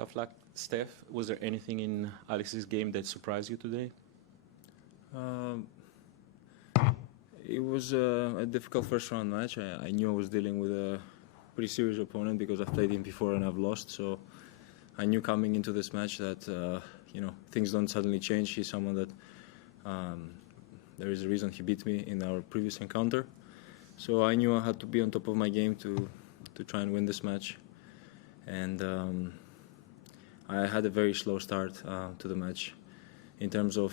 Tough luck, Steph. Was there anything in Alex's game that surprised you today? It was a difficult first round match. I knew I was dealing with a pretty serious opponent because I've played him before and I've lost. So I knew coming into this match that things don't suddenly change. He's someone that there is a reason he beat me in our previous encounter. So I knew I had to be on top of my game to try and win this match. And I had a very slow start to the match in terms of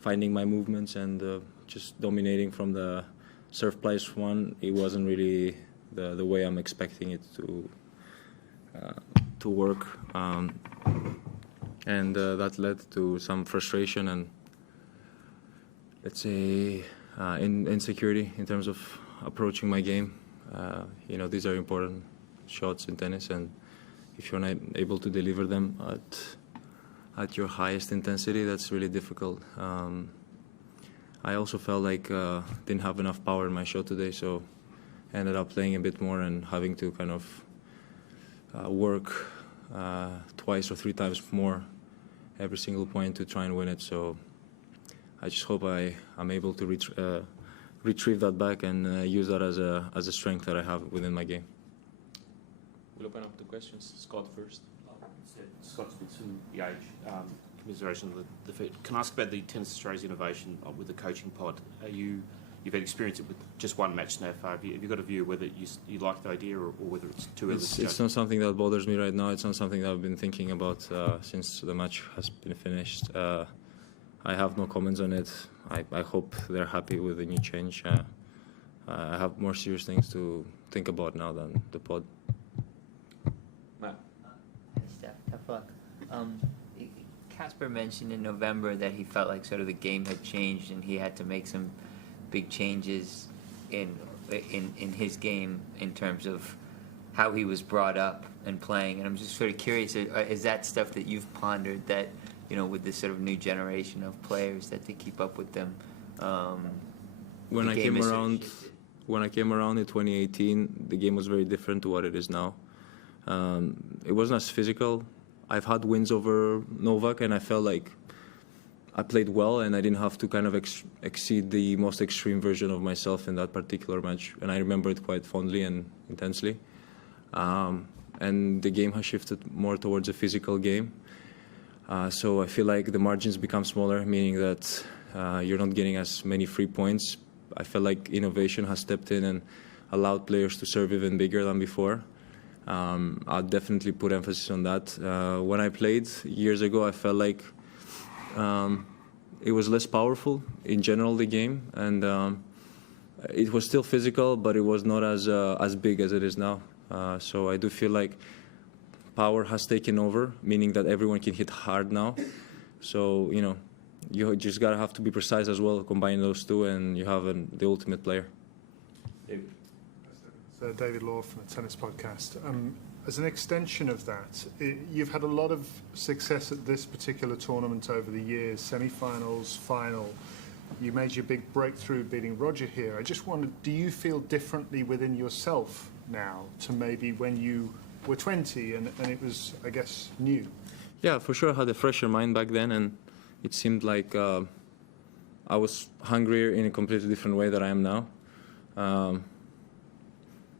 finding my movements and just dominating from the serve place one. It wasn't really the way I'm expecting it to work, and that led to some frustration and, let's say, insecurity in terms of approaching my game. These are important shots in tennis, and if you're not able to deliver them at your highest intensity, that's really difficult. I also felt like didn't have enough power in my shot today, so I ended up playing a bit more and having to kind of work twice or three times more every single point to try and win it. So I just hope I'm able to retrieve that back and use that as a strength that I have within my game. We'll open up to questions. Scott first. Scott Smithson, The Age, commiseration of the defeat. Can I ask about the Tennis Australia's innovation with the coaching pod? You've had experience with just one match now far. Have you got a view whether you like the idea or whether it's too early? It's not something that bothers me right now. It's not something that I've been thinking about since the match has been finished. I have no comments on it. I hope they're happy with the new change. I have more serious things to think about now than the pod. Matt. Steph, tough luck. Casper mentioned in November that he felt like sort of the game had changed and he had to make some big changes in his game in terms of how he was brought up and playing. And I'm just sort of curious, is that stuff that you've pondered that, with this sort of new generation of players, that to keep up with them? When I came around in 2018, the game was very different to what it is now. It wasn't as physical. I've had wins over Novak, and I felt like I played well, and I didn't have to kind of exceed the most extreme version of myself in that particular match. And I remember it quite fondly and intensely. And the game has shifted more towards a physical game. So I feel like the margins become smaller, meaning that you're not getting as many free points. I feel like innovation has stepped in and allowed players to serve even bigger than before. I'll definitely put emphasis on that. When I played years ago, I felt like it was less powerful in general, the game, and it was still physical, but it was not as big as it is now. So I do feel like power has taken over, meaning that everyone can hit hard now. So you just gotta have to be precise as well, combine those two, and you have the ultimate player. David. David Law from the Tennis Podcast. As an extension of that, you've had a lot of success at this particular tournament over the years, semi-finals, final. You made your big breakthrough beating Roger here. I just wondered, do you feel differently within yourself now to maybe when you were 20 and it was, I guess, new? Yeah, for sure. I had a fresher mind back then, and it seemed like I was hungrier in a completely different way than I am now.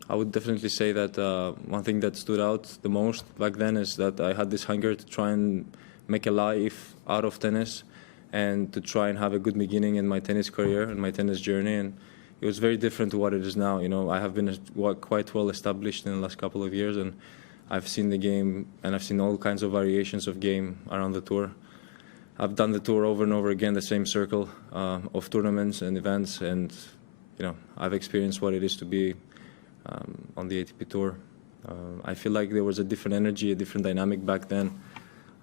I would definitely say that one thing that stood out the most back then is that I had this hunger to try and make a life out of tennis and to try and have a good beginning in my tennis career and my tennis journey. And it was very different to what it is now. I have been quite well established in the last couple of years, and I've seen the game and I've seen all kinds of variations of game around the tour. I've done the tour over and over again, the same circle of tournaments and events, and I've experienced what it is to be on the ATP Tour. I feel like there was a different energy, a different dynamic back then.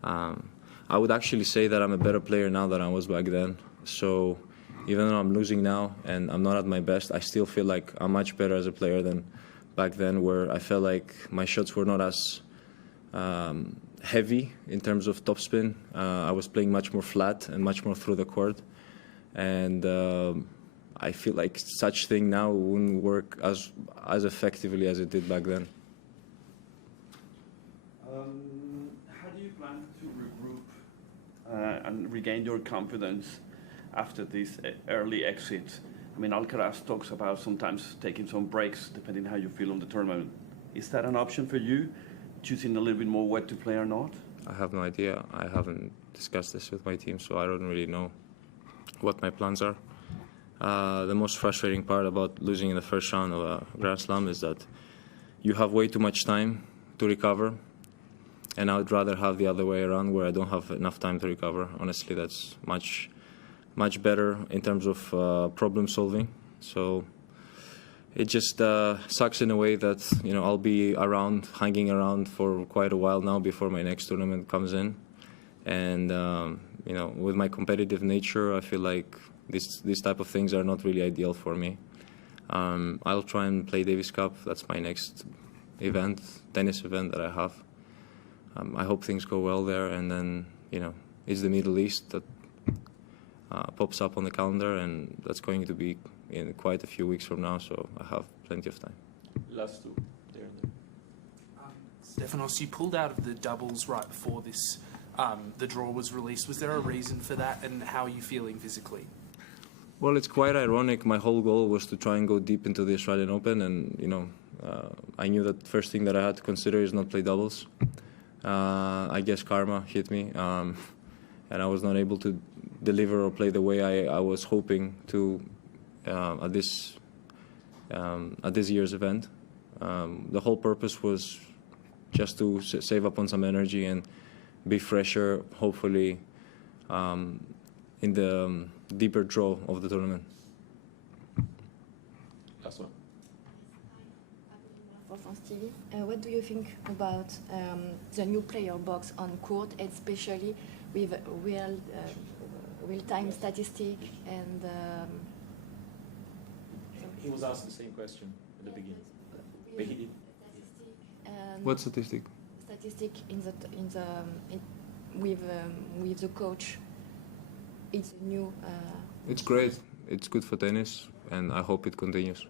I would actually say that I'm a better player now than I was back then. So even though I'm losing now and I'm not at my best, I still feel like I'm much better as a player than back then, where I felt like my shots were not as heavy in terms of topspin. I was playing much more flat and much more through the court. And I feel like such thing now wouldn't work as effectively as it did back then. How do you plan to regroup and regain your confidence after this early exit? I mean, Alcaraz talks about sometimes taking some breaks depending how you feel on the tournament. Is that an option for you, choosing a little bit more where to play or not? I have no idea. I haven't discussed this with my team, so I don't really know what my plans are. The most frustrating part about losing in the first round of a Grand Slam is that you have way too much time to recover, and I would rather have the other way around where I don't have enough time to recover. Honestly, that's much better in terms of problem solving. So it just sucks in a way that, you know, I'll be hanging around for quite a while now before my next tournament comes in, and you know, with my competitive nature, I feel like these type of things are not really ideal for me. I'll try and play Davis Cup. That's my next tennis event that I have. I hope things go well there, and then, you know, it's the Middle East that pops up on the calendar, and that's going to be in quite a few weeks from now, so I have plenty of time. Last two, there and there. Stefanos, you pulled out of the doubles right before this, the draw was released. Was there a reason for that, and how are you feeling physically? Well, it's quite ironic. My whole goal was to try and go deep into the Australian Open, and, you know, I knew that the first thing that I had to consider is not play doubles. I guess karma hit me, and I was not able to deliver or play the way I was hoping to at this year's event. The whole purpose was just to save up on some energy and be fresher, hopefully, in the deeper draw of the tournament. Last one. From Stevie. What do you think about the new player box on court, especially with real-time statistic and? He was asked the same question at the beginning. But he did. What statistic? Statistic with the coach. It's new. It's great. It's good for tennis, and I hope it continues.